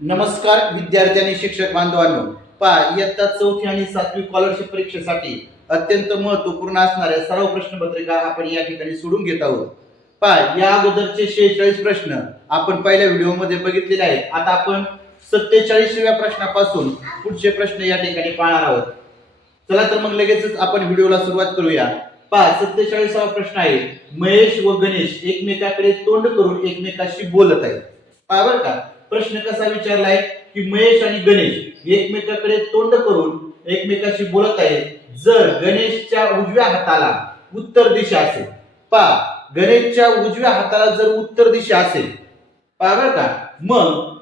नमस्कार विद्यार्थी आणि शिक्षक बांधवांनो, पहा इयत्ता 4थी आणि 7वी स्कॉलरशिप परीक्षेसाठी अत्यंत महत्त्वपूर्ण असणाऱ्या सर्व प्रश्नपत्रिका आपण या ठिकाणी सोडून घेत आहोत. पहा या अगोदरचे 46 प्रश्न आपण पहिल्या व्हिडिओमध्ये बघितलेले आहेत. आता आपण 47व्या प्रश्नापासून पुढचे प्रश्न या ठिकाणी पाहणार आहोत. चला तर मग लगेचच आपण व्हिडिओला सुरुवात करूया. पहा 47वा प्रश्न आहे, महेश व गणेश एकमेकाकडे तोंड करून एकमेकाशी बोलत आहेत. पहा बरं का, प्रश्न कसा विचारलाय की महेश आणि गणेश एकमेकाकडे तोंड करून एकमेकाशी बोलत आहेत. जर गणेशच्या उजव्या हाताला उत्तर दिशा असेल, पहा गणेशच्या उजव्या हाताला जर उत्तर दिशा असेल, पहा बरं का, मग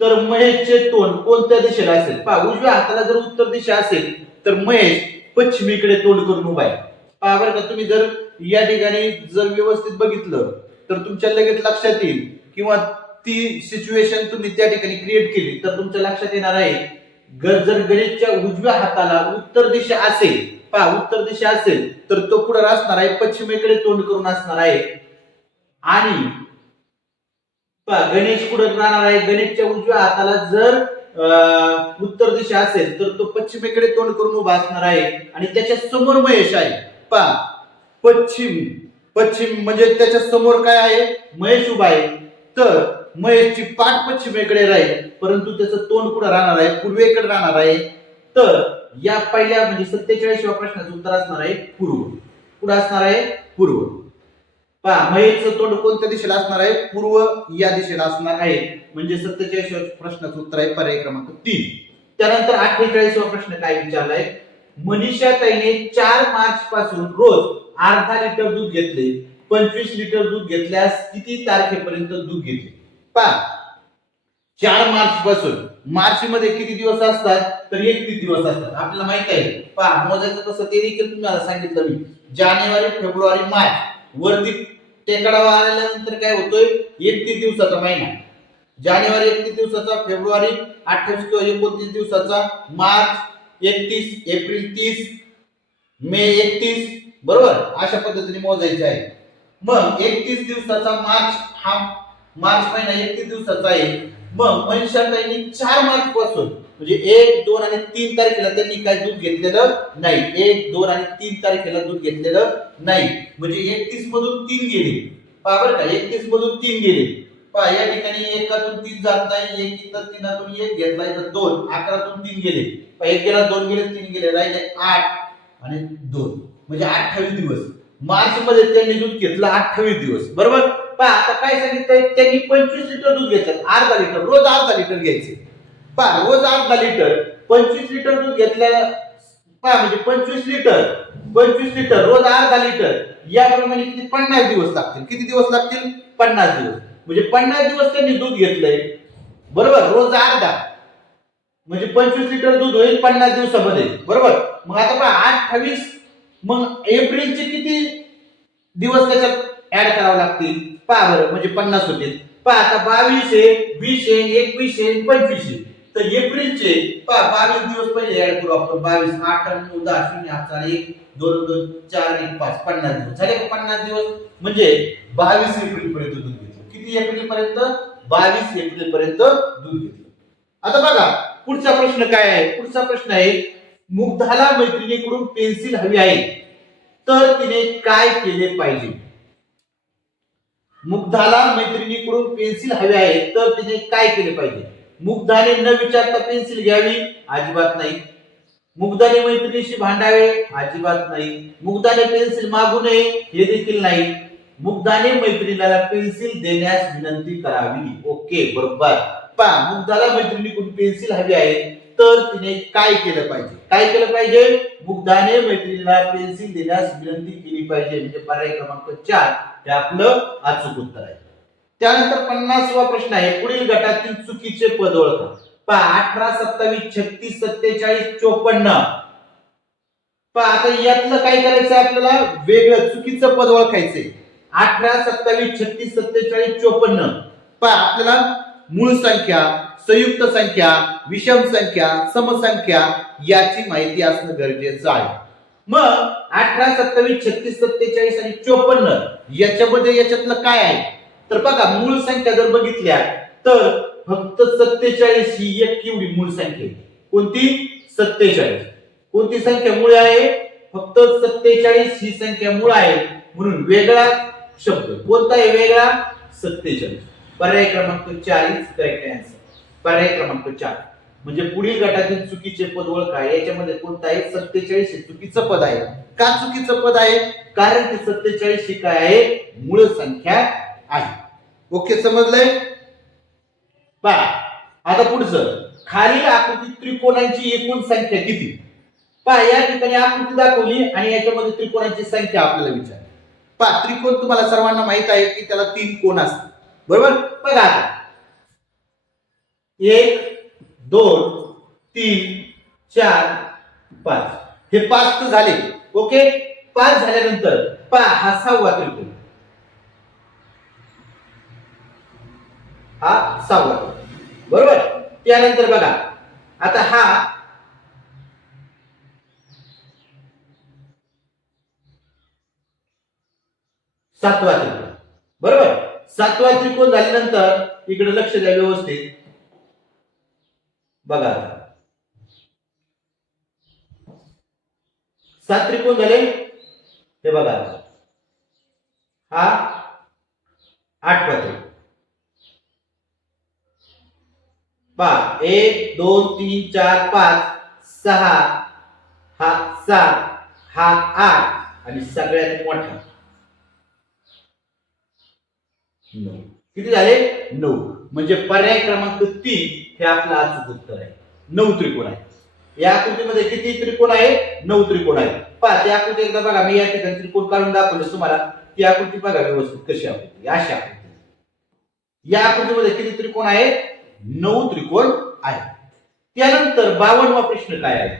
तर महेशचे तोंड कोणत्या दिशेला असेल? पहा उजव्या हाताला जर उत्तर दिशा असेल तर महेश पश्चिमेकडे तोंड करून उभा आहे. पहा बरं का, तुम्ही जर या ठिकाणी जर व्यवस्थित बघितलं तर तुमच्या लगेच लक्षात येईल किंवा ती सिच्युएशन तुम्ही त्या ठिकाणी क्रिएट केली तर तुमच्या लक्षात येणार आहे. जर गणेशच्या उजव्या हाताला उत्तर दिशा असेल, पहा उत्तर दिशा असेल तर तो कुठं असणार आहे? पश्चिमेकडे तोंड करून असणार आहे. आणि पहा गणेश कुठं राहणार आहे? गणेशच्या उजव्या हाताला जर उत्तर दिशा असेल तर तो पश्चिमेकडे तोंड करून उभा असणार आहे. आणि त्याच्या समोर महेश आहे. पहा पश्चिम पश्चिम म्हणजे त्याच्या समोर काय आहे? महेश उभा आहे. तर महेशची पाठ पश्चिमेकडे राहील परंतु त्याचं तोंड कुठं राहणार आहे? पूर्वेकडे राहणार आहे. तर या पहिल्या म्हणजे 47व्या प्रश्नाचं उत्तर असणार आहे पूर्व. कुठं असणार आहे? पूर्व. पहा महेशचं तोंड कोणत्या दिशेला असणार आहे? पूर्व या दिशेला असणार आहे. म्हणजे 47व्या प्रश्नाचं उत्तर आहे पर्याय क्रमांक 3. त्यानंतर 48वा प्रश्न काय विचारलाय? मनीषा ताईने 4 मार्च पासून रोज अर्धा लिटर दूध घेतले, 25 लिटर दूध घेतल्यास किती तारखेपर्यंत दूध घेतले? पहा 4 मार्च पासून, मार्च मध्ये किती दिवस असतात? तर 31 दिवस असतात. आपल्याला माहित आहे. पहा मोजायचं कसं ते देखील तुम्हाला सांगितलं मी. जानेवारी फेब्रुवारी मार्च वरती टेकडावर आल्यानंतर काय होतोय? 31 दिवसाचा महिना. जानेवारी 31 दिवसाचा, फेब्रुवारी 28 किंवा 29 दिवसाचा, मार्च 31, एप्रिल 30, मे 31, बरोबर अशा पद्धतीने मोजायचं आहे. मग 31 दिवसाचा मार्च महिना 31 दिवसाचा आहे. मग मनीषाताईंनी 4 मार्च पासून म्हणजे 1, 2 आणि 3 तारखेला त्यांनी काय दूध घेतलेलं नाही. 1, 2 आणि 3 तारखेला दूध घेतलेलं नाही. म्हणजे 31 मधून 3 गेले. पहा बरं का, 31 मधून 3 गेले. पहा या ठिकाणी एकातून 3 जात नाही. 1 इथं 3तून 1 घेतलाय तर 2, 11तून 3 गेले. 1 गेला, 2 गेले, 3 गेले, राहिले 8 आणि 2 म्हणजे 28 दिवस. मार्च मध्ये त्यांनी दूध घेतलं 28 दिवस, बरोबर. पहा आता काय सांगितलंय? त्यांनी 25 लिटर दूध घेतलं, अर्धा लिटर, रोज अर्धा लिटर घ्यायचे. पहा रोज अर्धा लिटर, 25 लिटर दूध घेतलं. पहा म्हणजे 25 लिटर रोज अर्धा लिटर, याप्रमाणे किती? 50 दिवस लागतील. किती दिवस लागतील? 50 दिवस. म्हणजे 50 दिवस त्यांनी दूध घेतलंय, बरोबर, रोज अर्धा म्हणजे 25 लिटर दूध होईल 50 दिवसामध्ये, बरोबर. मग आता पहा 28, मग एप्रिलचे किती दिवस त्याच्यात ऍड करावे लागतील? पहा बरं, म्हणजे 50 होतील. पहा आता 22 आहे, 20 आहे, 21 आहे, 25 आहे. तर एप्रिलचे पहा 22 दिवस पहिले ऍड करू आपण. 22, 8 आणि 9, 10, 0, 8, 1, 2, 2, 4, 1, 5, 50 दिवस झाले. 50 दिवस म्हणजे 22 एप्रिल पर्यंत दूध घेतलं. किती एप्रिल पर्यंत? 22 एप्रिल पर्यंत दूध घेतलं. आता बघा पुढचा प्रश्न काय आहे? पुढचा प्रश्न आहे, मुग्धाला मैत्रिणीकडून पेन्सिल हवी आहे तर तिने काय केले पाहिजे? मुग्धाला मैत्रिणीकडून पेन्सिल हवी आहे तर तिने काय केले पाहिजे? मुग्धाने न विचारता पेन्सिल घ्यावी? अजिबात नाही. मुग्धाने मैत्रिणीशी भांडावे? अजिबात नाही. मुग्धाने पेन्सिल मागू नये? हे देखील नाही. मुग्धाने मैत्रिणीला पेन्सिल देण्यास विनंती करावी. ओके, बरोबर. पहा मुग्धाला मैत्रिणीकडून पेन्सिल हवी आहे तर तिने काय केलं पाहिजे? काय केलं पाहिजे? मुग्धाने मैत्रिणीला पेन्सिल देण्यास विनंती केली पाहिजे. म्हणजे पर्याय क्रमांक 4 हे आपलं अचूक उत्तर आहे. त्यानंतर 50वा प्रश्न आहे, पुढील गटातील चुकीचे पद ओळखा. पहा 18, 27, 36, 47, 54. पहा आता यातलं काय करायचं आपल्याला? वेगळं चुकीचं पद ओळखायचंय. 18, 27, 36, 47, 54. पहा आपल्याला मूळ संख्या, संयुक्त संख्या, विषम संख्या, समसंख्या याची माहिती असणं गरजेचं आहे. मग 18, 27, 36, 47 आणि 54 याच्यामध्ये याच्यातलं काय आहे? तर बघा मूळ संख्या जर बघितल्या तर फक्त 47 ही एक केवढी मूळ संख्या आहे. कोणती? 47. कोणती संख्या मूळ आहे? फक्त 47 ही संख्या मूळ आहे. म्हणून वेगळा शब्द कोणता आहे वेगळा? 47. पर्याय क्रमांक 4 इज करेक्ट आन्सर. पर्याय क्रमांक 4. म्हणजे पुढील गटातील चुकीचे पद ओळखा. याच्यामध्ये कोणतं आहे? 47 हे चुकीचं पद आहे. का चुकीचं पद आहे? कारण की 47 ही काय आहे? मूळ संख्या आहे. ओके, समजलंय? पहा आता पुढचं, खालील आकृतीत त्रिकोणांची एकूण संख्या किती? पहा या ठिकाणी आकृती दाखवली आणि याच्यामध्ये त्रिकोणांची संख्या आपल्याला विचारली. पहा त्रिकोण तुम्हाला सर्वांना माहित आहे की त्याला 3 कोण असतात, बरोबर? बघा आता 1 2 3 4 5 हे 5 तर झाले. ओके, 5 झाल्यानंतर पहा हा 6वा त्रिकोण, हा 6वा बरोबर. त्यानंतर बघा आता हा 7वा त्रिकोण, बरोबर. 7वा त्रिकोण झाल्यानंतर इकडे लक्ष द्या व्यवस्थित. बघा 7 त्रिकोण झाले. हे बघा हा 8वा त्रिकोण. पहा 1 2 3 4 5 6 हा 7 हा 8 आणि सगळ्यात मोठा 9. किती झाले? 9. म्हणजे पर्याय क्रमांक 3 हे आपलं अचूक उत्तर आहे. 9 त्रिकोण आहे. या आकृतीमध्ये किती त्रिकोण आहे? 9 त्रिकोण आहे. पहा ती आकृती एकदा बघा. मी या ठिकाणी त्रिकोण काढून दाखवले तुम्हाला. ती आकृती बघा व्यवस्थित कशी आकृती. अशी आकृती. या आकृतीमध्ये किती त्रिकोण आहे? 9 त्रिकोण आहे. त्यानंतर 52वा प्रश्न काय आहे?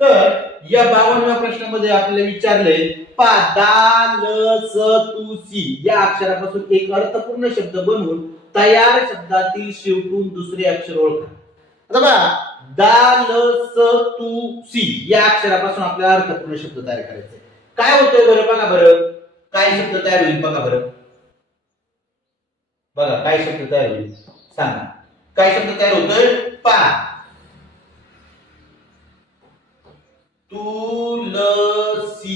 तर या 52व्या प्रश्नामध्ये आपल्याला विचारले पा दा ल स तू सी या अक्षरापासून एक अर्थपूर्ण शब्द बनवून तयार शब्दातील शेवटून दुसरे अक्षर ओळखा. आता बघा दा ल स तू सी या अक्षरापासून आपल्याला अर्थपूर्ण शब्द तयार करायचा आहे. काय होतंय बरं बघा बरं. काय शब्द तयार होईल बघा बरं. बघा काय शब्द तयार होईल सांगा. काय शब्द तयार होतोय? पा तुलसी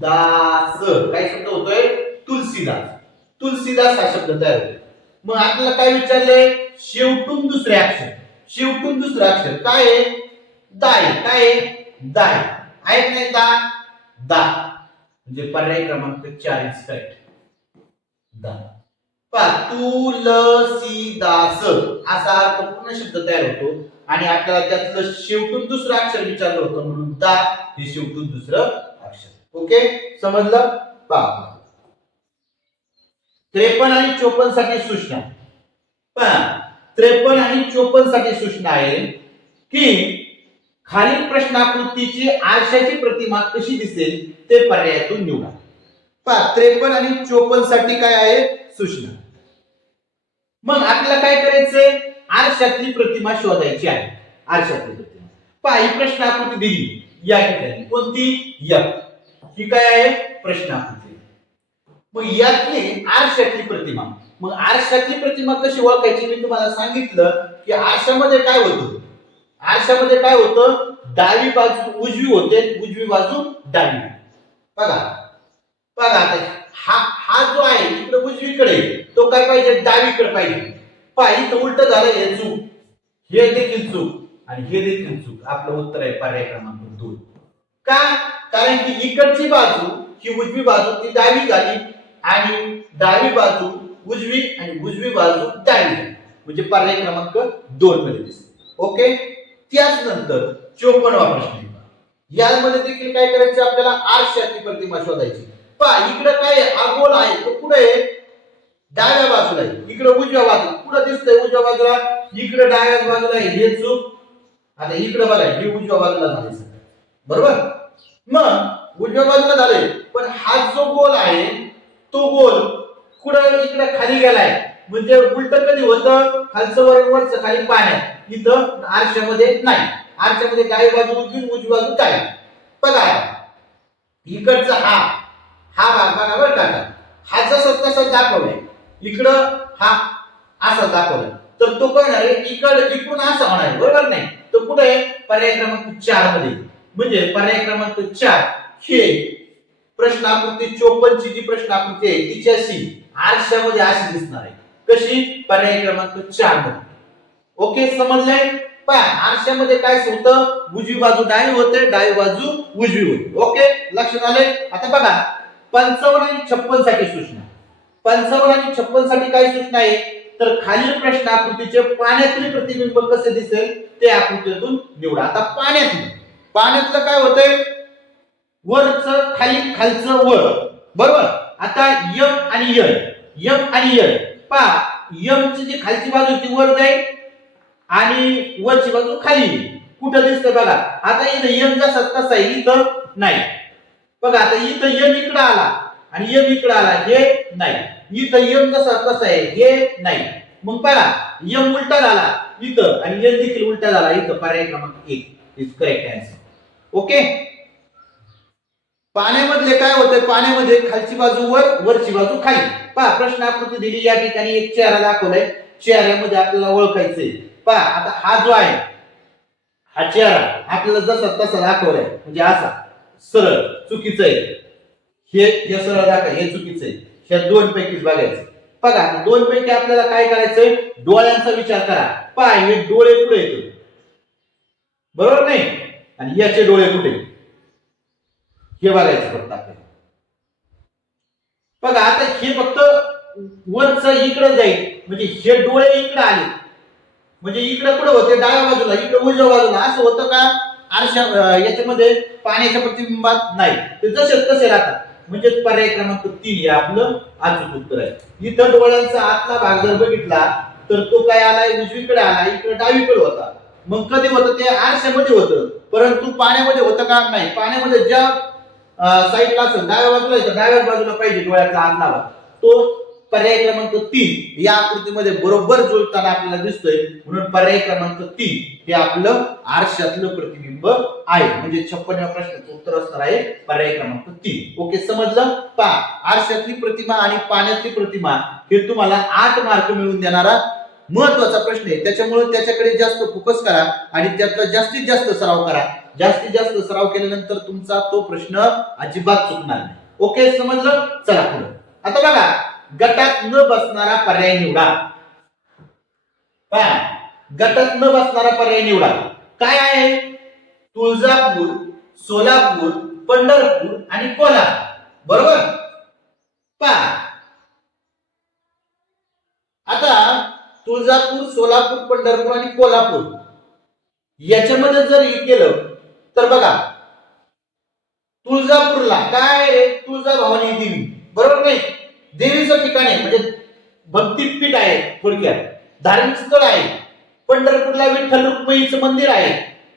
दास. काय शब्द होतोय? तुलसीदास. तुलसीदास हा शब्द तयार होतोय. मग आपल्याला काय विचारले? शेवटून दुसरे अक्षर. शेवटून दुसरे अक्षर काय आहे? दाय. काय आहे? दाय आहे नाही दा. दा म्हणजे पर्याय क्रमांक 4 इज करेक्ट. दा. पा तुलसीदास असा अर्थपूर्ण शब्द तयार होतो आणि आपल्याला त्यातलं शेवटून दुसरं अक्षर विचारलं होतं म्हणून दा हे शेवटून दुसरं अक्षर. ओके, समजलं? पहा 53 आणि 54 साठी सूचना. पहा 53 आणि 54 साठी सूचना आहे की खालील प्रश्नाकृतीची आरशाची प्रतिमा कशी दिसेल ते पर्यायातून निवडा. पहा 53 आणि 54 साठी काय आहे? सूचना. मग आपल्याला काय करायचंय? आरशातली प्रतिमा शोधायची आहे. आरशातली प्रतिमा. पहा ही प्रश्न आकृती दिली या ठिकाणी. कोणती? ही काय आहे? प्रश्न आकृती. मग यातली आरशातली प्रतिमा. मग आरशातली प्रतिमा कशी ओळखायची? मी तुम्हाला सांगितलं की आरशामध्ये काय होतं? आरशामध्ये काय होतं? डावी बाजू उजवी होते, उजवी बाजू डावी. बघा बघा आता हा जो आहे इकडे उजवीकडे तो काय पाहिजे? डावीकडे पाहिजे. पहा इथं उलट झालं. हे चूक, हे देखील चूक आणि हे देखील चूक. आपलं उत्तर आहे पर्याय क्रमांक 2. का? कारण की इकडची बाजू ही उजवी बाजू ती डावी झाली आणि डावी बाजू उजवी आणि उजवी बाजू डावी झाली. म्हणजे पर्याय क्रमांक 2 मध्ये दिसते. ओके, त्याच नंतर 54वा प्रश्न. यामध्ये देखील काय करायचं आपल्याला? आरशातली प्रतिमा शोधायची. पहा इकडे काय हा गोल आहे तो कुठे आहे? डाव्या बाजूला आहे. इकडे उजव्या बाजूला कुठे दिसतंय? उजव्या बाजूला. इकडे डाव्या बाजूला आहे. हे चूक. आता इकडे बघा हे उजव्या बाजूला झाले बरोबर. मग उजव्या बाजूला झाले पण हा जो गोल आहे तो गोल कुठे? इकडे खाली गेलाय. म्हणजे उलट कधी होतं? खालचं वर वरचं खाली पाण्यात. इथं आरशामध्ये नाही. आरशामध्ये डावी बाजू उजवी, उजवी बाजू डावी. बघा इकडचा हा भाग बघा बरं का. हा जसं तसं दाखवलंय. इकडं हा असा दाखवलाय. तर तो काय आहे इकडून असा होणार आहे, बरोबर नाही? तो कुठे आहे? पर्याय क्रमांक 4 मध्ये. म्हणजे पर्याय क्रमांक 4 हे प्रश्न आकृती 54 ची जी प्रश्न आकृती आहे तिच्याशी आरशामध्ये अशी दिसणार आहे. कशी? पर्याय क्रमांक 4 मध्ये. ओके, समजलंय? पहा आरशामध्ये काय होतं? उजवी बाजू डावी होते, डावी बाजू उजवी होते. ओके, लक्षात आलंय? आता बघा 55 आणि 56 साठी सूचना. 55 आणि 56 साठी काय सूचना आहे? तर खालील प्रश्न आकृतीचे पाण्यातील प्रतिबिंब कसे दिसेल ते आकृतीतून निवडा. आता पाण्यातलं काय होतंय? वरचं खाली, खालचं वर, बरोबर? आता यम आणि यल पहा, यमची जी खालची बाजू ती वर जाईल आणि वरची बाजू खाली येईल. कुठं दिसतं बघा. आता इथं यम जसा तसा आहे, इथं नाही. बघा आता इथं यम इकडं आला आणि यम इकडं आला, हे नाही. इथं यम जसा तसा आहे, हे नाही. मग बघा यम उलटा झाला इथं आणि यम देखील उलटा झाला इथं. पर्याय क्रमांक 1 इज करेक्ट आन्सर. ओके, पाण्यामध्ये काय होतंय? पाण्यामध्ये खालची बाजू वर, वरची बाजू खाली. पहा प्रश्न आकृती दिली, या ठिकाणी एक चेहरा दाखवलाय. चेहऱ्यामध्ये आपल्याला ओळखायचंय. पहा आता हा जो आहे हा चेहरा आपल्याला जसा तसा दाखवलाय, म्हणजे असा सरळ चुकीचं आहे. हे सरळ दाखव, हे चुकीचं आहे. ह्या दोन पैकीच बघायचं. बघा दोन पैकी आपल्याला काय करायचंय? डोळ्यांचा विचार करा. पहा हे डोळे कुठे येतो? बरोबर नाही? आणि याचे डोळे कुठे? हे बघायचं फक्त आपल्याला. बघा आता हे फक्त वरचं इकडे जाईल, म्हणजे हे डोळे इकडे आले, म्हणजे इकडे कुठे होते? डाव्या बाजूला, इकडे उजव्या बाजूला. असं होतं का? आरशा याच्यामध्ये पाण्याच्या प्रतिबिंबात नाही, ते जसे तसे राहतात. म्हणजे पर्याय क्रमांक 3 हे आपलं अचूक उत्तर आहे. इथं डोळ्यांचा आतला भाग जर बघितला तर तो काय आलाय? उजवीकडे आला, इकडे डावीकडे होता. मग कधी होतं ते? आरशामध्ये होतं. परंतु पाण्यामध्ये होतं का? नाही. पाण्यामध्ये ज्या साईडला असेल डाव्या बाजूला येतं, डाव्या बाजूला पाहिजे डोळ्याचा आतला भाग. तो पर्याय क्रमांक 3 या आकृतीमध्ये बरोबर जुळताना आपल्याला दिसतोय. म्हणून पर्याय क्रमांक 3 हे आपलं आरशातलं प्रतिबिंब आहे. म्हणजे 56व्या प्रश्नाचं उत्तर असणार आहे पर्याय क्रमांक 3. ओके, समजलं? पहा आरशातली प्रतिमा आणि पाण्यातली प्रतिमा हे तुम्हाला 8 मार्क मिळवून देणारा महत्वाचा प्रश्न आहे. त्याच्यामुळे त्याच्याकडे जास्त फोकस करा आणि त्याचा जास्तीत जास्त सराव करा. जास्तीत जास्त सराव केल्यानंतर तुमचा तो प्रश्न अजिबात चुकणार नाही. ओके, समजलं? चला पुढे. आता बघा गटात न बसणारा पर्याय निवडा. पहा गटात न बसणारा पर्याय निवडा. काय आहे? तुळजापूर, सोलापूर, पंढरपूर आणि कोल्हापूर. बरोबर? पहा आता तुळजापूर, सोलापूर, पंढरपूर आणि कोल्हापूर याच्यामध्ये जर हे केलं तर बघा तुळजापूरला काय रे? तुळजाभवानी देवी, बरोबर नाही? देवीचं ठिकाण आहे, म्हणजे भक्तिपीठ आहे, थोडक्यात धार्मिक स्थळ आहे. पंढरपूरला विठ्ठल रुक्मिणीचं मंदिर आहे,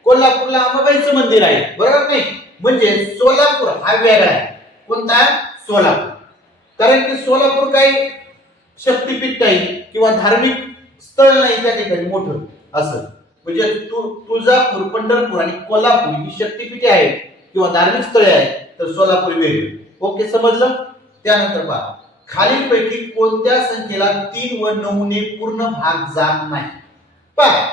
कोल्हापूरला अंबाबाईचं मंदिर आहे, बरोबर नाही? म्हणजे सोलापूर हा वेगळा आहे. कोणता? सोलापूर. कारण की सोलापूर काही शक्तिपीठ नाही किंवा धार्मिक स्थळ नाही त्या ठिकाणी मोठं असं. म्हणजे तुळजापूर, पंढरपूर आणि कोल्हापूर ही शक्तिपीठे आहेत किंवा धार्मिक स्थळे आहेत, तर सोलापूर वेगळी. ओके, समजलं? त्यानंतर पहा खालीलपैकी कोणत्या संख्येला 3 व 9 ने पूर्ण भाग जात नाही? पहा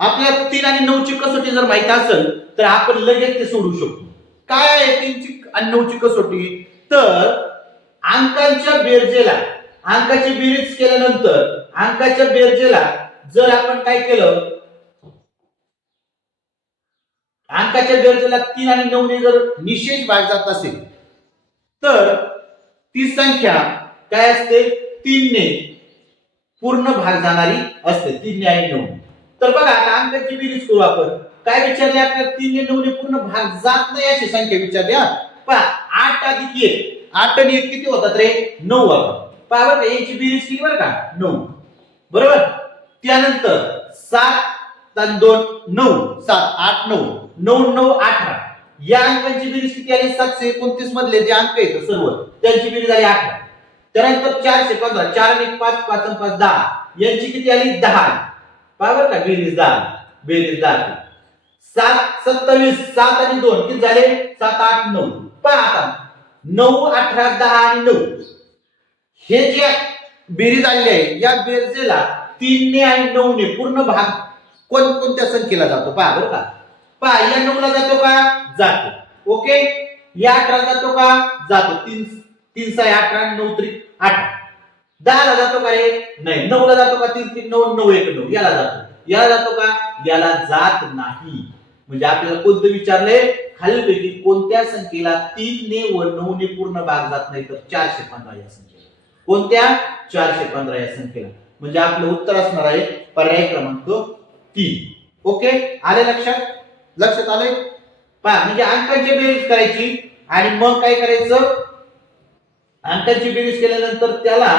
आपल्याला 3 आणि 9 ची कसोटी जर माहिती असेल तर आपण लगेच ते सोडू शकतो. काय आहे 3 ची आणि 9 ची कसोटी? तर अंकांच्या बेरजेला, अंकाची बेरीज केल्यानंतर अंकाच्या बेरजेला जर आपण काय केलं, अंकाच्या बेरजेला 3 आणि 9 ने जर निशेष भाग जात असेल तर ती संख्या काय असते? 3 ने पूर्ण भाग जाणारी असते. 3 ने आणि 9. तर बघा आता अंकाची बेरीज करू आपण. काय विचारले आपल्याला? 3 ने 9 ने पूर्ण भाग जात नाही अशी संख्या विचारली. पहा 8 अधिक 1, 8 आणि 1 किती होतात रे? 9 होतात. पहा बरं याची बेरीज किती बरं का? 9. बरोबर? त्यानंतर 7 आणि 2 9, 7 8 9, 9 9 18. या अंकांची बेरीज किती आली? 729 मधले जे अंक आहेत सर्व त्यांची बेरीज आली 18. त्यानंतर 415, 4 आणि 1 5, 5 आणि 5 10. यांची किती आली? 10. पहा बरं का बेरीज 10, बेरीज 10. 7 27, 7 आणि 2 किती झाले? 7 8 9. पहा आता 9 18 10 आणि 9 हे जे बेरीज आलेली आहे या बेरजेला 3 ने आणि 9 ने पूर्ण भाग कोणत्या संख्येला जातो पहा बरं का. पहा या 9 ला जातो का, जातो. ओके, या 18 ला जातो का, जातो. 3 3 6 18 9 3 18. 10 ला जातो का रे, नाही. 9 ला जातो का, 3 3 9 9 1 9 याला जातो. याला जातो का, याला जात नाही. म्हणजे आपल्याला कोणतं विचारलंय, खालीलपैकी कोणत्या संख्येला 3 ने व 9 ने पूर्ण भाग जात नाही, तर 415 या संख्येला. कोणत्या, 415 या संख्येला. म्हणजे आपलं उत्तर असणार आहे पर्याय क्रमांक 3. ओके, आले लक्षात, लक्षात आले. पहा म्हणजे अंकांची बेरीज करायची आणि मग काय करायचं, अंकांची बेरीज केल्यानंतर त्याला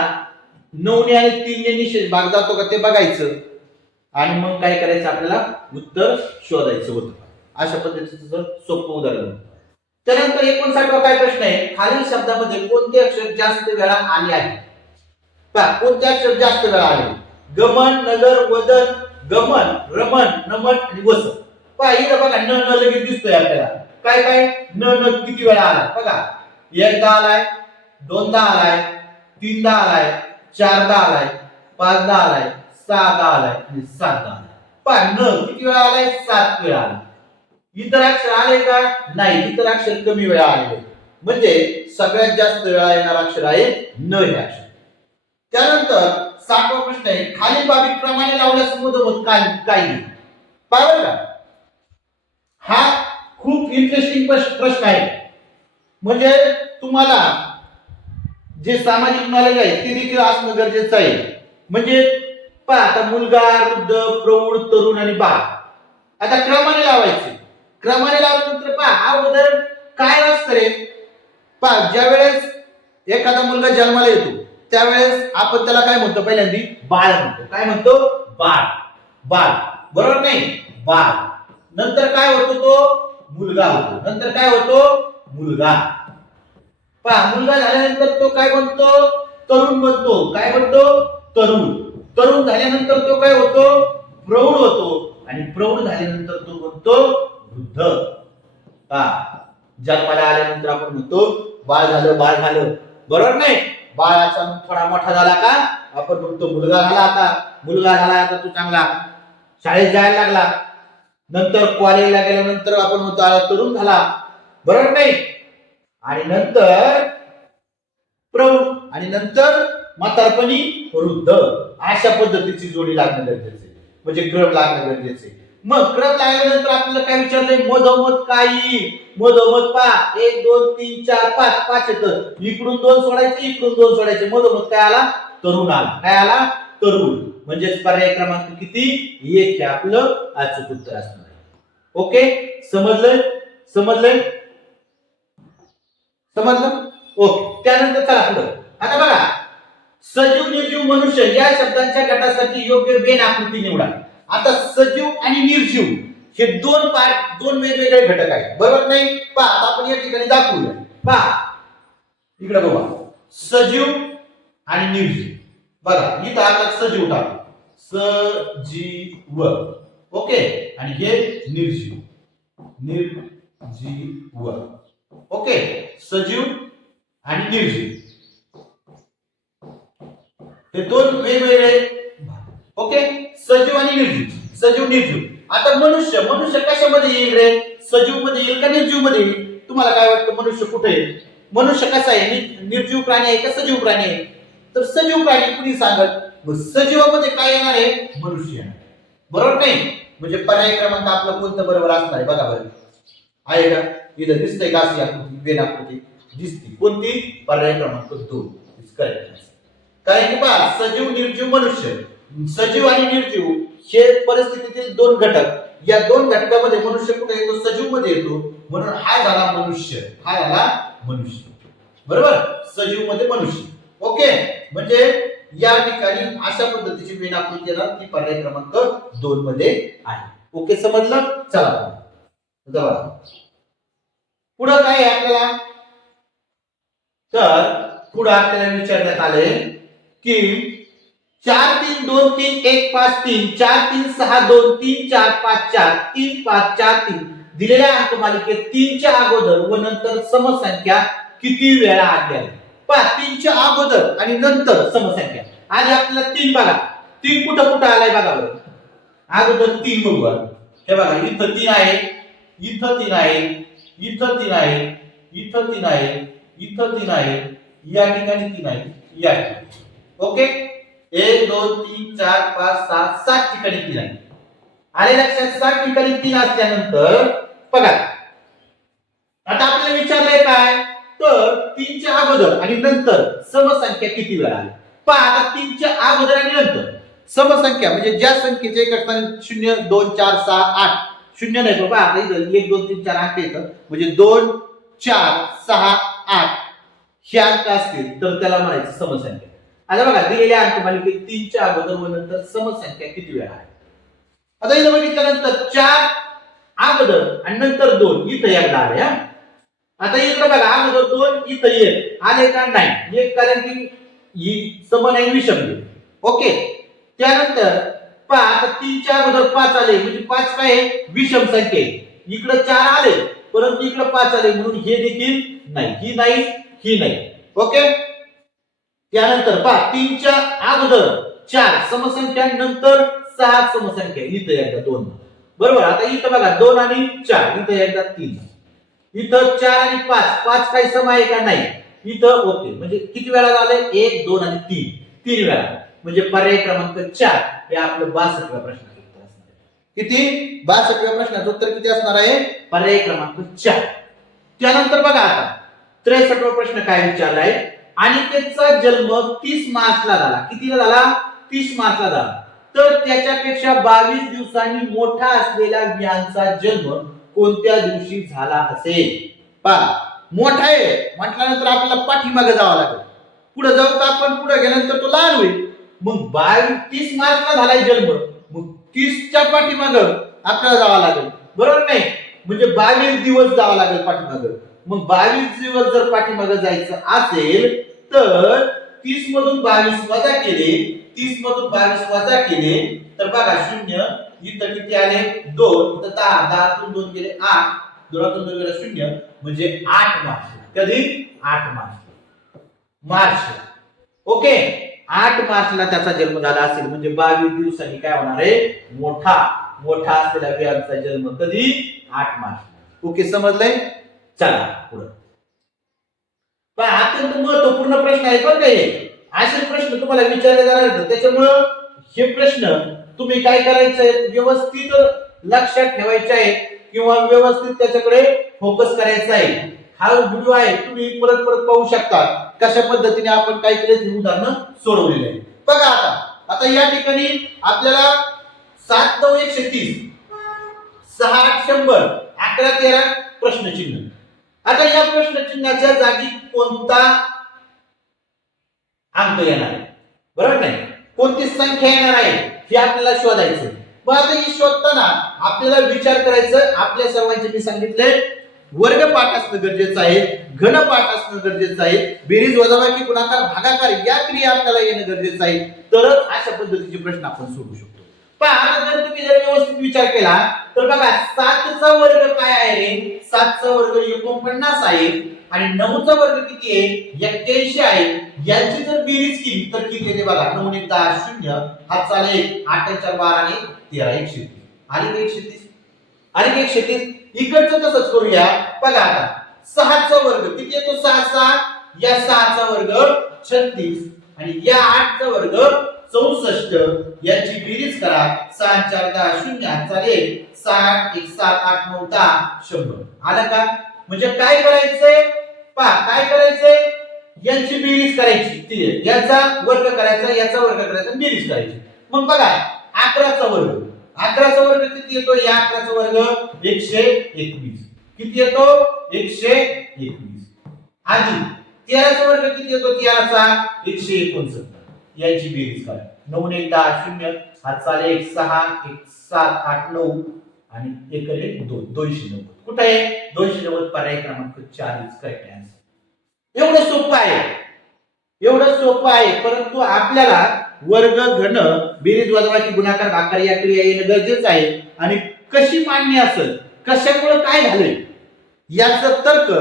9 ने आणि 3 ने निशेष भाग जातो का ते बघायचं आणि मग काय करायचं, आपल्याला उत्तर शोधायचं होतं. अशा पद्धतीचं सोपं उदाहरण. त्यानंतर 59वा काय प्रश्न आहे, खालील शब्दामध्ये कोणते अक्षर जास्त वेळा आले आहे. पहा कोणते अक्षर जास्त वेळा आले, गमन, नगर, वदन, गमन, रमण, नमन आणि वसन. पहा इथं बघा न न लगेच दिसतोय आपल्याला. काय काय न न किती वेळा आला बघा, एकदा आलाय, दोनदा आलाय, तीनदा आलाय, चारदा आलाय, पाचदा आलाय, सहादा आलाय आणि सातदा आलाय. पहा न किती वेळा आलाय, 7 वेळा आलाय. इतर अक्षर आले का, नाही. इतर अक्षर कमी वेळा आले. म्हणजे सगळ्यात जास्त वेळा येणार अक्षर आहे न हे अक्षर. त्यानंतर 60वा प्रश्न आहे, खालील बाबी क्रमाने लावल्यास मधोमध काय नाही. पाहिलं का, हा खूप इंटरेस्टिंग प्रश्न आहे. म्हणजे तुम्हाला जे सामाजिक नॉलेज आहे ते देखील असणं गरजेचं आहे. म्हणजे पहा आता मुलगा, वृद्ध, प्रौढ, तरुण आणि बाळ आता क्रमाने लावायचे. क्रमाने लावल्यानंतर पहा अगोदर काय असतं रे, पहा ज्या वेळेस एखादा मुलगा जन्माला येतो त्यावेळेस आपण त्याला काय म्हणतो, पहिल्यांदा बाळ म्हणतो. काय म्हणतो, बाळ. बाळ बरोबर नाही, बाळ. नंतर काय होतो, तो मुलगा होतो. नंतर काय होतो, मुलगा. पहा मुलगा झाल्यानंतर तो काय बनतो, तरुण बनतो. काय बनतो, तरुण. तरुण झाल्यानंतर तो काय होतो, प्रौढ होतो. आणि प्रौढ झाल्यानंतर तो बनतो वृद्ध. जन्माला आल्यानंतर आपण म्हणतो बाळ झालं, बाळ झालं. बरोबर नाही, बाळाचा थोडा मोठा झाला का आपण म्हणतो मुलगा झाला. आता मुलगा झाला, आता तू चांगला शाळेत जायला लागला. नंतर कॉलेजला गेल्यानंतर आपण म्हणतो आता तरुण झाला. बरोबर नाही. आणि नंतर प्रौढ आणि नंतर म्हातारपणी वृद्ध. अशा पद्धतीची जोडी लागणं गरजेचं आहे. म्हणजे क्रम लागणं गरजेचं आहे. मग क्रम लागल्यानंतर आपल्याला काय विचारलंय, मधोमध काही. मधोमध पहा 1 2 3 4 5 5 येतं. इकडून 2 सोडायचे, इकडून 2 सोडायचे. मधोमध काय आला, तरुण आला. काय आला, तरुण. म्हणजे पर्याय क्रमांक किती, 1 हे आपलं अचूक उत्तर असणार आहे. ओके, समजलं, समजलं, समजलं. ओके, त्यानंतर चला पुढे. आता बघा सजीव, निर्जीव, मनुष्य या शब्दांच्या गटासाठी योग्य वेन आकृती निवडा. आता सजीव आणि निर्जीव हे दोन वेगवेगळे घटक आहेत. बरोबर नाही. पहा आपण या ठिकाणी दाखवूया. पहा इकडे बघा, सजीव आणि निर्जीव. बघा इथं आता सजीव टाकू, सजीव. ओके, आणि हे निर्जीव, निर्जीव. ओके, सजीव आणि निर्जीव हे दोन वेगवेगळे. ओके, सजीव आणि निर्जीव, सजीव निर्जीव. आता मनुष्य, मनुष्य कशामध्ये येईल रे, सजीव मध्ये येईल का निर्जीव मध्ये येईल? तुम्हाला काय वाटतं, मनुष्य कुठे आहे? मनुष्य कसा आहे, निर्जीव प्राणी आहे का सजीव प्राणी आहे? तर सजीव प्राणी कुणी सांगत. मग सजीवामध्ये काय येणार आहे, मनुष्य येणार. बरोबर नाही. म्हणजे पर्याय क्रमांक आपला कोणतं बरोबर असणार आहे बघा बरं. आहे का, इथं दिसतंय का अशी आकृती, वेन आकृती दिसते. कोणती, पर्याय क्रमांक 2 करेक्ट. कारण की पहा सजीव, निर्जीव, मनुष्य. सजीव आणि निर्जीव हे परिस्थितीतील दोन घटक. या दोन घटकामध्ये मनुष्य कुठे येतो, सजीव मध्ये येतो. म्हणून हा झाला मनुष्य, हा झाला मनुष्य. बरोबर, सजीव मध्ये मनुष्य. ओके, म्हणजे या ठिकाणी अशा पद्धतीची वेन आकृती येणार, ती पर्याय क्रमांक 2 मध्ये आहे. ओके, समजलं. चला पुढे काय आहे आपल्याला, तर पुढे आपल्याला विचारण्यात आले की 4 3 2 3 1 5 3 4 3 6 2 3 4 5 4 3 5 4 3 दिलेल्या अंकमालिकेत 3 च्या अगोदर व नंतर समसंख्या किती वेळा आल्या. पहा 3 च्या अगोदर आणि नंतर समसंख्या. आणि आपल्याला 3 बघा, तीन कुठं कुठं आलाय बघा बरं. अगोदर तीन बघू. हे बघा इथं तीन आहे, इथं तीन आहे, इथं तीन आहे, इथं तीन आहे, इथं तीन आहे, या ठिकाणी तीन आहे, या ठिकाणी. ओके. 1 2 3 4 5 6 7 ठिकाणी तीन आहे. आले लक्षात? 7 ठिकाणी तीन असल्यानंतर बघा आता आपल्याला विचारलंय काय, तर 3 च्या अगोदर आणि नंतर समसंख्या किती वेळा आली. पहा आता 3 च्या अगोदर आणि नंतर समसंख्या म्हणजे ज्या संख्येचे एक असताना 0 2 4 6 8 शून्य नाही बाबा. आता इथं 1 2 3 4 अंक येतं म्हणजे 2 4 6 8 हे अंक असतील तर त्याला म्हणायचं समसंख्या. आता बघा दिलेल्या अंकमालिकेत 3 च्या अगोदर व नंतर समसंख्या किती वेळा आहे. आता इथं बघितल्यानंतर 4 अगोदर आणि नंतर 2 इथं एकदा आले. आता इकडे बघा अगोदर 2 इथं 1 आले का नाही. 1 कारण की ही समान आहे विषम. ओके. त्यानंतर पहा आता 3 च्या अगोदर 5 आले म्हणजे 5 काय आहे विषम संख्या आहे. इकडे 4 आले परंतु इकडे 5 आले म्हणून हे देखील नाही, ही नाही, ही नाही. ओके. त्यानंतर पहा 3 च्या अगोदर 4 समसंख्या नंतर 6 समसंख्या इथं एकदा 2 बरोबर. आता इथं बघा 2 आणि 4 इथं एकदा 3 इथं 4 आणि 5 5 काही सम आहे का नाही इथं. ओके म्हणजे किती वेळा झाले 1 2 आणि 3 तीन वेळा म्हणजे पर्याय क्रमांक 4 हे आपलं 62व्या प्रश्नाचं उत्तर असणार आहे. किती 62व्या प्रश्नाचं उत्तर किती असणार आहे पर्याय क्रमांक 4. त्यानंतर बघा आता 63वा प्रश्न काय विचारलाय. अनिकेतचा जन्म 30 मार्चला झाला. कितीला झाला 30 मार्चला झाला. तर त्याच्यापेक्षा 22 दिवसांनी मोठा असलेल्या विहानचा जन्म कोणत्या दिवशी झाला असेल. पहा मोठा आहे म्हटल्यानंतर आपल्याला पाठीमागे जावं लागेल. पुढे जाऊ का आपण पुढे गेल्यानंतर तो लहान होईल. मग 30 मार्चला झालाय जन्म मग 30च्या पाठीमागे आपल्याला जावं लागेल बरोबर नाही. म्हणजे 22 दिवस जावं लागेल पाठीमागे. मग 22 दिवस जर पाठीमागे जायचं असेल तर 30 मधून 22 वजा केले, 30 मधून 22 वजा केले तर बघा 0 इथं किती आले 2 इथं 10 10 तून 2 गेले 8 2 तून 2 गेले 0 म्हणजे 8 मार्च. कधी 8 मार्च. ओके 8 मार्चला त्याचा जन्म झाला असेल म्हणजे 22 दिवसांनी काय होणार आहे मोठा असलेला विहानचा जन्म कधी 8 मार्च. ओके समजलंय. चला पुढे पण अत्यंत महत्वपूर्ण प्रश्न आहे बरं का. असे प्रश्न तुम्हाला विचारले जाणार आहेत त्याच्यामुळं हे प्रश्न तुम्ही काय करायचंय व्यवस्थित लक्षात ठेवायचे आहे किंवा व्यवस्थित त्याच्याकडे फोकस करायचा आहे. हा व्हिडिओ आहे तुम्ही परत पाहू शकता कशा पद्धतीने आपण काय केले ही उदाहरणं सोडवलेली आहे. बघा आता या ठिकाणी आपल्याला 7 9 130 6 8 100 11 13 प्रश्नचिन्ह. आता या प्रश्नचिन्हाच्या जागी कोणता अंक येणार आहे बरोबर नाही कोणती संख्या येणार आहे हे आपल्याला शोधायचं. मग आता हे शोधताना आपल्याला विचार करायचं आपल्या सर्वांचे मी सांगितले वर्ग पाठ असणं गरजेचं आहे, घन पाठ असणं गरजेचं आहे, बेरीज वजाबाकी गुणाकार भागाकार या क्रिया आपल्याला येणं गरजेचं आहे. तरच अशा पद्धतीचे प्रश्न आपण सोडवू शकतो. पण जर तुम्ही जर व्यवस्थित विचार केला तर बघा 7 चा वर्ग काय आहे रे 7 चा वर्ग 49 आहे आणि 9 चा वर्ग किती आहे 81 आहे. यांची जर बेरीज केली तर किती येते बघा 9 1 10 0 हात चाले 8 4 12 आणि 13 130 आणि 130 आणि 130. इकडचं तसंच करूया. बघा आता 6 चा वर्ग किती येतो 6 6 या 6 चा वर्ग 36 आणि या 8 चा वर्ग 64 यांची बेरीज करा 6 4 10 0 हात चाले 6 1 7 8 9 10 100 आलं का. म्हणजे काय करायचंय पहा काय करायचंय यांची बेरीज करायची याचा वर्ग करायचा याचा वर्ग करायचा बेरीज करायची. मग बघा 11 चा वर्ग 11 चा वर्ग किती येतो या 11 चा वर्ग 121 किती येतो 121 आणि 13 चा वर्ग किती येतो 13 चा 169 याची बेरीज करा 9 1 10 0 हात चाले 1 6 1 7 8 9 आणि 1 1 2 290 कुठे आहे 290 पर्याय क्रमांक 4 इज करेक्ट आन्सर. एवढं सोपं आहे परंतु आपल्याला वर्ग घन बेरीज वजाबाकी गुणाकार भागाकार या क्रिया येणं गरजेचं आहे आणि कशी मांडणी असेल कशामुळे काय झाले याचा तर्क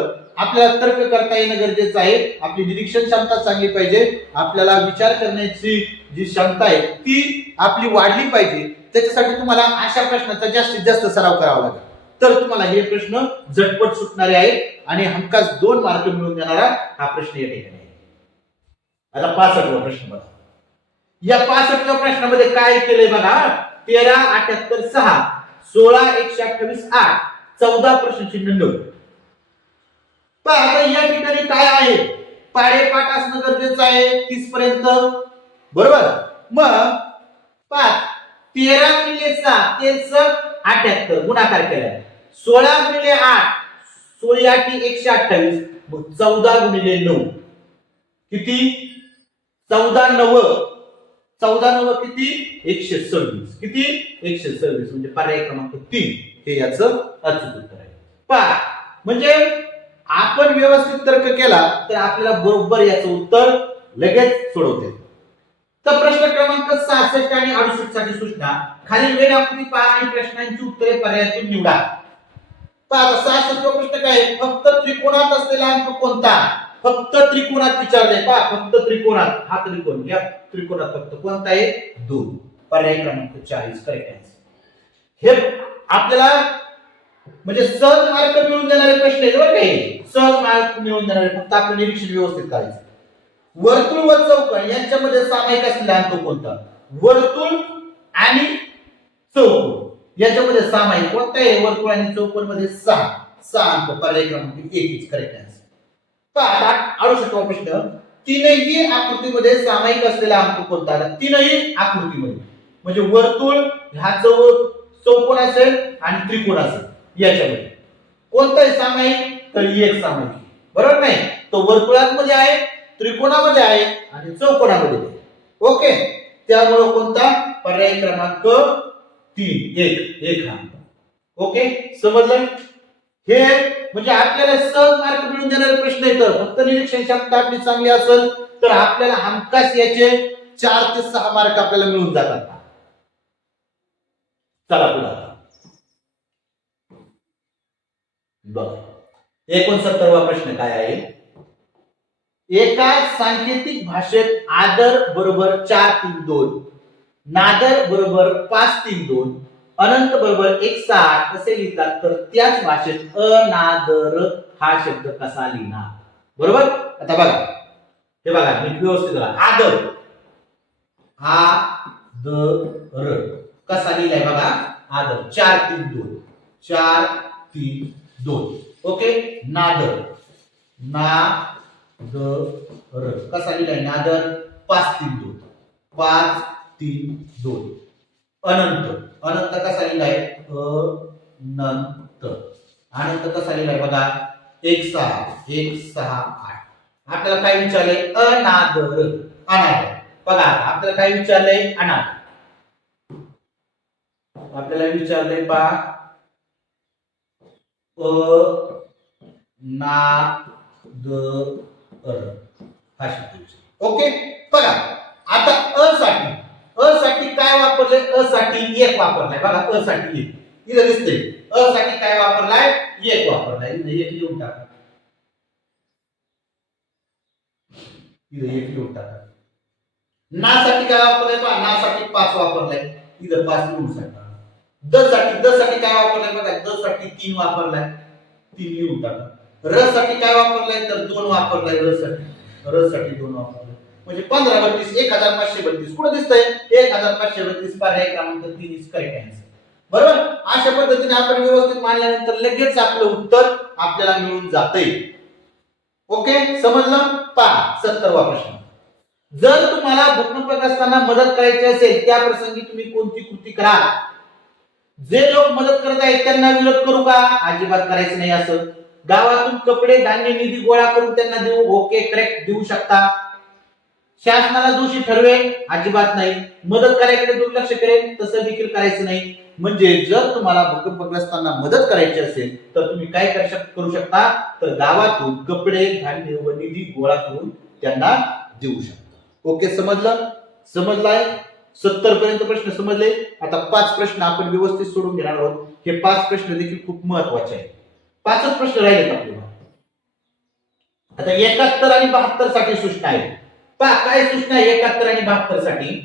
आपल्याला तर्क करता येणं गरजेचं आहे, आपली निरीक्षण क्षमता चांगली पाहिजे, आपल्याला विचार करण्याची जी क्षमता आहे ती आपली वाढली पाहिजे. त्याच्यासाठी तुम्हाला अशा प्रश्नाचा जास्तीत जास्त सराव करावा लागेल, तर तुम्हाला हे प्रश्न झटपट सुटणारे आहेत आणि हमखास 2 मार्क मिळवून देणारा हा प्रश्न या ठिकाणी आहे. आता 65वा प्रश्न बघा. या 65व्या प्रश्नामध्ये काय केलंय बघा, 13 78 6 16 128 8 14 प्रश्न चिन्ह 9. पण आता या ठिकाणी काय आहे, पाढेपाठ असणं गरजेचं आहे 30 पर्यंत, बरोबर. मग 13 गुणिले 6 78 गुणाकार केलाय, 16 गुणिले 8 16 8 128, मग 14 गुणिले 9 किती, 14 9 किती 126, किती 126, म्हणजे पर्याय क्रमांक 3 हे याचं अचूक उत्तर आहे. पहा म्हणजे आपण व्यवस्थित तर्क केला तर आपल्याला बरोबर याचं उत्तर लगेच सोडवते. तर प्रश्न क्रमांक 66 आणि 68 साठी सूचना, खालील वेळ आकृती पहा आणि प्रश्नांची उत्तरे पर्यायातून निवडा. पहा 66 प्रश्न काय, फक्त त्रिकोणात असलेला अंक कोणता, फक्त त्रिकोणात विचारले. पहा फक्त त्रिकोणात, हा त्रिकोण, या त्रिकोणात फक्त कोणता आहे 2, पर्याय क्रमांक 40 करेक्ट आन्सर. हे आपल्याला म्हणजे सहज मार्क मिळवून देणारे प्रश्न आहेत बरं काही, सहज मार्क मिळवून देणारे, फक्त आपलं निरीक्षण व्यवस्थित करायचं. वर्तुळ व चौकोन यांच्यामध्ये सामायिक असलेला अंक कोणता, वर्तुळ आणि चौकोन याच्यामध्ये सामायिक कोणता आहे, वर्तुळ आणि चौकोन मध्ये 6 अंक, पर्याय क्रमांक 1 करेक्ट आन्सर. पहा 68वा प्रश्न, तीनही आकृतीमध्ये सामायिक असलेला अंक कोणता, तीनही आकृतीमध्ये म्हणजे वर्तुळ, हा चौकोन असेल आणि त्रिकोण असेल, याच्यामध्ये कोणताही सामायिक, तर एक सामायिक, बरोबर नाही, तो वर्तुळामध्ये आहे, त्रिकोणामध्ये आहे आणि चौकोनामध्ये आहे. ओके, त्यामुळे कोणता, पर्याय क्रमांक 3 एक हा. ओके समजलं. हे म्हणजे आपल्याला सहज मार्क मिळून देणारे प्रश्न आहेत, फक्त निरीक्षण क्षमता आपली चांगली असेल तर आपल्याला हमखास याचे 4 ते 6 मार्क आपल्याला मिळून जातात. चला पुढे बघा 69वा प्रश्न काय आहे, एका सांकेतिक भाषेत आदर बरोबर 4 3 2, नादर बरोबर 5 3 2, अनंत बरोबर 1 6 असे लिहितात, तर त्याच भाषेत अनादर हा शब्द कसा लिहिणार, बरोबर. आता बघा, हे बघा मी व्यवस्थित बघा, आदर, आदर कसा लिहिलाय बघा, आदर 4 3 2 4 3 2. ओके, नादर, नादर कसा लिहिलाय, नादर 5 3 2 5 3 2. अनंत, अनंत कसा लिहिलाय, अनंत, अनंत कसा लिहिलाय बघा 1 6 8. आपल्याला काय विचारले, अनादर, अनादर. बघा आपल्याला काय विचारले, अनादर, आपल्याला विचारले पहा अनादर हा शब्द. ओके, बघा आता अ साठी काय वापरले, अ साठी 1 वापरलाय बघा, अ साठी 1 इथे दिसते, अ साठी काय वापरलाय, 1 वापरलाय, इथे 1 लिहून टाका, इथे 1 लिहून टाका. ना साठी काय वापरलाय पहा, ना साठी 5 वापरलाय, इथे 5 लिहून टाका. द साठी काय वापरलाय बघा, द साठी 3 वापरलाय, 3 लिहून टाका. र साठी काय वापरलाय, तर 2 वापरलाय, र साठी 2 वापरलाय, म्हणजे 15 32 1532 कुठे दिसतंय, 1532, पर्याय क्रमांक 3 इज करेक्ट आन्सर. बरोबर. अशा पद्धतीने आपण व्यवस्थित मांडल्यानंतर लगेच आपलं उत्तर आपल्याला मिळून जातंय. ओके समजलं. पहा 70वा प्रश्न, जर तुम्हाला भूकंपग्रस्तांना मदत करायची असेल त्या प्रसंगी तुम्ही कोणती कृती कराल. जे लोक मदत करत आहेत त्यांना विरोध करू का, अजिबात करायचं नाही. असं गावातून कपडे धान्य निधी गोळा करून त्यांना देऊ, ओके करेक्ट देऊ शकता. शासनाला दोषी ठरवेल, अजिबात नाही. मदत करायकडे दुर्लक्ष करेल, तसं देखील करायचं नाही. म्हणजे जर तुम्हाला भूकंपग्रस्तांना मदत करायची असेल तर तुम्ही काय करू शकता, तर गावातून कपडे धान्य व निधी गोळा करून त्यांना देऊ शकता. ओके समजलं, समजलाय. 70 पर्यंत प्रश्न समजले. आता 5 प्रश्न आपण व्यवस्थित सोडून घेणार आहोत. हे 5 प्रश्न देखील खूप महत्त्वाचे आहेत. 5च प्रश्न राहिलेत आपल्याला. आता 71 आणि 72 साठी सूचना आहे. पहा काय सूचना आहे 71 आणि 72 साठी.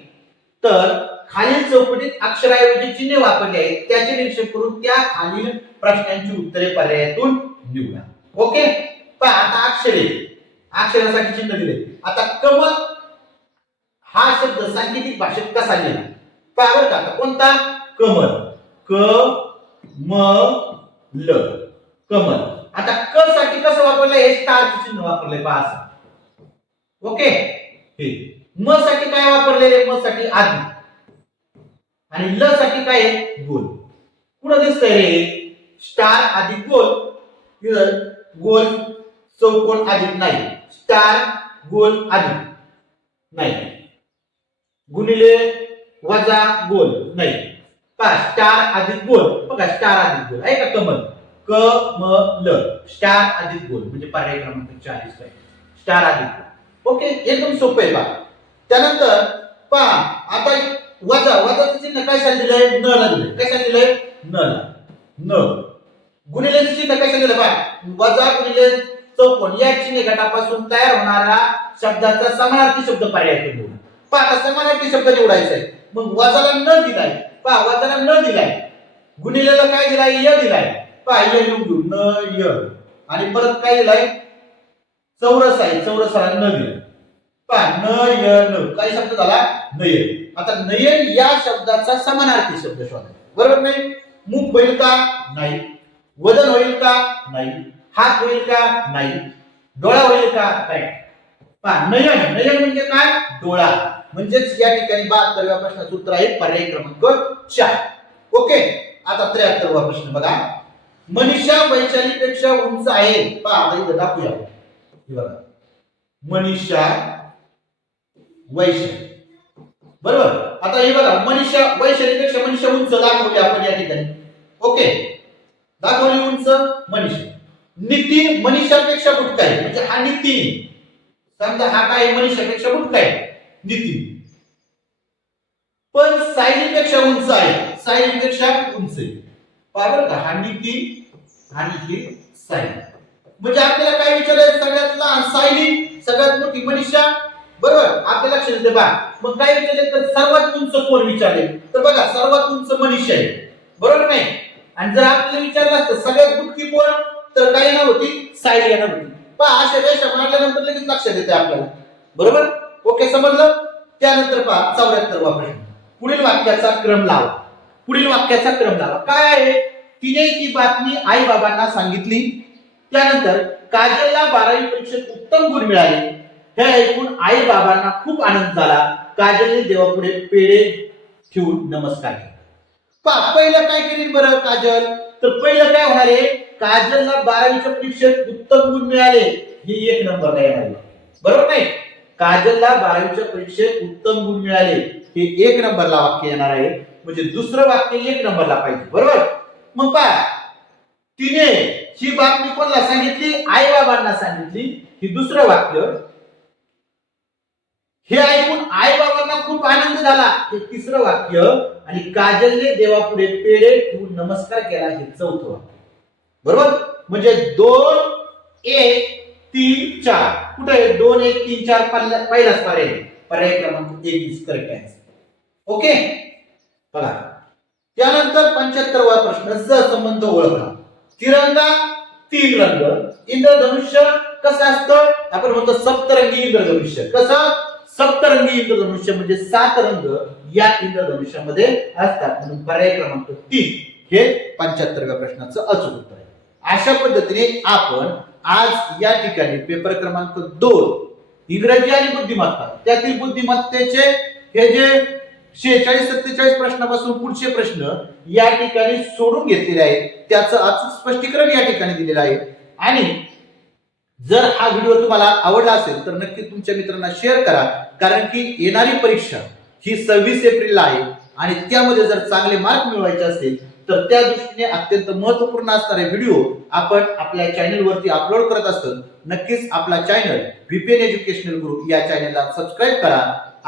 तर खालील चौकटीत अक्षराऐवजी चिन्हे वापरली आहेत त्याचे निरीक्षण करून त्या खालील प्रश्नांची उत्तरे पर्यायातून निवडा. ओके. पहा आता अक्षरे, अक्षरासाठी चिन्ह दिले. आता कमल हा शब्द सांकेतिक भाषेत कसा लिहिला पहा बरं का. कोणता? कमल. क म ल कमल. आता क साठी कसं वापरलंय? हे स्टारचे चिन्ह वापरलंय पहा असं. ओके. हे म साठी काय वापरलेले? म साठी आधी आणि ल साठी काय आहे? गोल. कुठं दिसतंय रे? स्टार अधिक गोल. इथं गोल चौकोन अधिक नाही. स्टार गोल अधिक नाही. गुणिले वजा गोल नाही. पहा स्टार अधिक गोल. बघा स्टार अधिक गोल आहे का? कमल क म ल स्टार अधिक गोल म्हणजे पर्याय क्रमांक 40 काय स्टार अधिक गोल. ओके. एकदम सोपं आहे पहा. त्यानंतर पहा आता वजा, वजाचं चिन्ह काय दिलंय? न ला दिलंय. कशा दिलंय? न ला. न. गुणिलेचं चिन्ह कशा दिलं पहा? वजा गुणिले चौकोन या चिन्ह गटापासून तयार होणारा शब्दाचा समानार्थी शब्द पर्याय निवडा. पहा आता समानार्थी शब्द निवडायचा आहे. मग वजाला न दिलाय. पहा वजाला न दिलाय. गुणिलेला काय दिलाय? य दिलाय. पहा य लिहून घेऊ. न य आणि परत काय दिलाय? चौरस आहे. चौरसाला न दिलाय. पहा न य न काय शब्द झाला? नयन. आता नयन या शब्दाचा समानार्थी शब्द शोधा. बरोबर नाही? मुख होईल का? नाही. वदन होईल का? नाही. हात होईल का? नाही. डोळा होईल का? नाही. पहा नयन, नयन म्हणजे काय? डोळा. म्हणजेच या ठिकाणी 72व्या प्रश्नाचं उत्तर आहे पर्याय क्रमांक 4. ओके. आता 73वा प्रश्न बघा. मनीषा वैशालीपेक्षा उंच आहे. पहा आता इथं दाखवूया. हे बघा. मनीषा वैशाली. बरोबर. आता हे बघा मनीषा वैशालीपेक्षा मनीषा उंच दाखवली आपण या ठिकाणी. ओके. दाखवली उंच मनीषा. नितीन मनीषापेक्षा बुटका आहे म्हणजे हा नितीन. समजा हा काय मनीषापेक्षा बुटका आहे नितीन. पण सायलीपेक्षा उंच आहे. सायलीपेक्षा उंच आहे. पहा बरं का हा नितीन आणि ही सायली. म्हणजे आपल्याला काय विचारायचं? सगळ्यात लहान सायली, सगळ्यात मोठी मनीषा. बरोबर. आपल्या लक्षात येते बघा. मग काय विचारले तर सर्वात उंच कोण विचारले? तर बघा सर्वात उंच मनीषा आहे. बरोबर नाही? आणि जर आपल्याला विचारलं असतं सगळ्यात बुटकी कोण तर काय येणार होती? सायली येणार होती. पहा अशा रेषा मारल्यानंतर लगेच लक्षात येते आपल्याला. बरोबर. ओके समजलं. त्यानंतर पहा 74वा प्रश्न. पुढील वाक्याचा क्रम लावा. पुढील वाक्याचा क्रम लावा. काय आहे? तिने ही बातमी आई बाबांना सांगितली. त्यानंतर काजलला 12वी परीक्षेत उत्तम गुण मिळाले. हे ऐकून आई बाबांना खूप आनंद झाला. काजलने देवापुढे पेढे ठेवून नमस्कार केला. पहा पहिलं काय केली बरं काजल? तर पहिलं काय होणार आहे? काजलला 12वीच्या परीक्षेत उत्तम गुण मिळाले. ही 1 नंबरला येणार आहे. बरोबर नाही? काजलला 12वीच्या परीक्षेत उत्तम गुण मिळाले हे 1 नंबरला वाक्य येणार आहे. म्हणजे दुसरं वाक्य 1 नंबरला पाहिजे. बरोबर. मग पहा तिने ही बातमी कोणाला सांगितली? आई बाबांना सांगितली. ही दुसरं वाक्य. हे ऐकून आई बाबांना खूप आनंद झाला हे तिसरं वाक्य. आणि काजलने देवापुढे पेढे ठेवून नमस्कार केला हे चौथं वाक्य. बरोबर. म्हणजे 2 1 3 4 कुठे 2 1 3 4 पहिलाच पर्याय. पर्याय क्रमांक 1 करेक्ट आहे. ओके. बघा. त्यानंतर 75वा प्रश्न. सहसंबंध ओळखा. तिरंगा 3 रंग. इंद्रधनुष्य कसं असतं? आपण म्हणतो सप्तरंगी इंद्रधनुष्य. कसं? सप्तरंगी इंद्रधनुष्य म्हणजे 7 रंग या इंद्रधनुष्यामध्ये असतात. म्हणून पर्याय क्रमांक 3 हे 75व्या प्रश्नाचं अचूक उत्तर आहे. अशा पद्धतीने आपण आज या ठिकाणी पेपर क्रमांक 2 इंग्रजी आणि बुद्धिमत्ता त्यातील बुद्धिमत्तेचे हे जे 46 47 प्रश्नापासून पुढचे प्रश्न या ठिकाणी सोडून घेतलेले आहेत. त्याचं अचूक स्पष्टीकरण या ठिकाणी दिलेलं आहे. आणि जर हा व्हिडिओ तुम्हाला आवडला असेल तर नक्की तुमच्या मित्रांना शेअर करा. कारण की येणारी परीक्षा ही 26 एप्रिलला आहे आणि त्यामध्ये जर चांगले मार्क मिळवायचे असतील तर त्या दृष्टीने अत्यंत महत्त्वपूर्ण असणारे व्हिडिओ आपण आपल्या चॅनलवरती अपलोड करत असतो. नक्कीच आपला चॅनल VPN एज्युकेशनल गुरु या चॅनलला सबस्क्राईब करा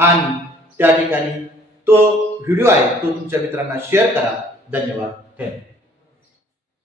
आणि त्या ठिकाणी तो व्हिडिओ आहे तो तुमच्या मित्रांना शेअर करा. धन्यवाद.